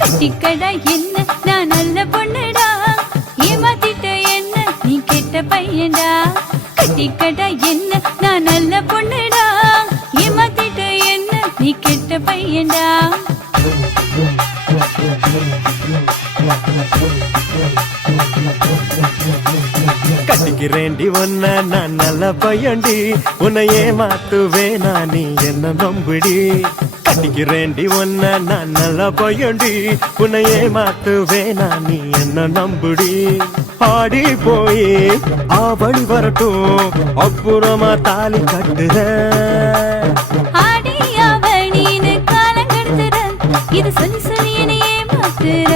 கட்டிக்கடா என்ன நான் நல்ல பொண்ணுடா, ஏமாத்திட்ட என்ன நீ கெட்ட பையன்டா. கட்டிக்கடா என்ன நான் நல்ல பொண்ணுடா, ஏமாத்திட்ட என்ன நீ கெட்ட பையன்டா. கட்டிக்கிறேண்டி ஒன்ன நான் நல்ல பையன்டி, உன்னை ஏமாத்துவே நான் நீ என்ன நம்புடி. கட்டிக்கிறேண்டி ஒன்ன நான் நல்ல பையன்டி, உன்னை ஏமாத்துவே நான் நீ என்ன நம்புடி. ஆடி போய் ஆவணி வரட்டும் அப்புறமா தாலி கட்டுற. ஆடி அவனின்னு காலம் கெடுத்துற, இது சொல்லி சொல்லி என்னை ஏமாத்துற.